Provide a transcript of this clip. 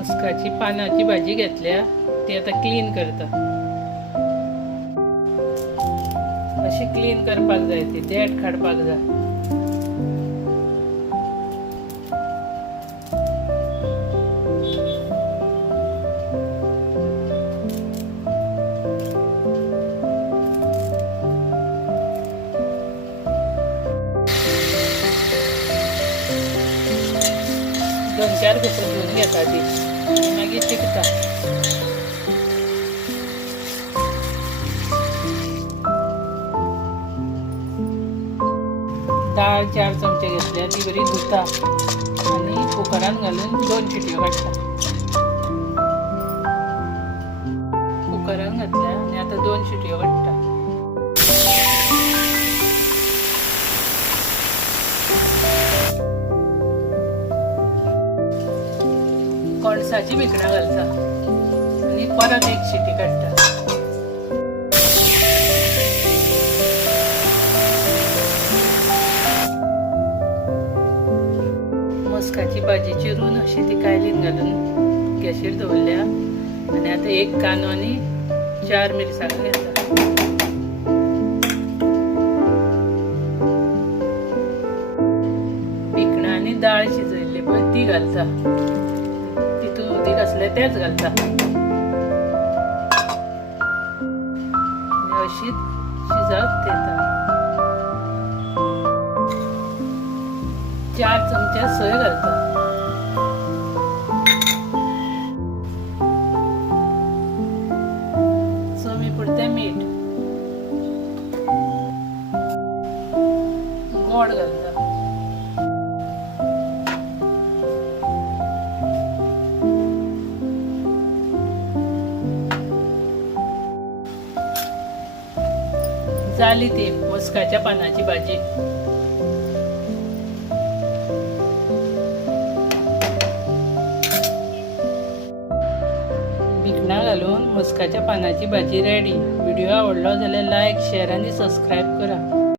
मस्काची पानाची भाजी घेतल्या ती आता क्लीन करता। अशी क्लीन करपाक जाय, ती देठ काडपाक जाय। दोन चार घुसर धुवून घेता ती मागीर चिकता। डाळ 4 चमचे घेतल्या ती बरी धुता आणि कुकरान घालून 2 शिट्यो काडटा। कुकरान घातल्या आणि आता 2 शिट्यो काडटा। कणसाची भिकणां घालता आणि परत 1 शिटी काडटा। मस्काची भाजी चिरून अशी ती कायलीन घालून गॅसीर दवरल्या आणि आता 1 कांदो आणि 4 मिरसांगो घेता। भिकणां आणि डाळ शिजयल्ली पळय ती घालता। उदीक असले तेच घालता। अशी शिजत देता। 4 चमचे सोय घालता। चवी पुरते मीठ, गोड घालता। झाली ती मस्काच्या पानाची भाजी। भिकणां घालून मस्काच्या पानाची भाजी रेडी। व्हिडिओ आवडलो जाल्यार लाईक, शेअर आणि सबस्क्राईब करा।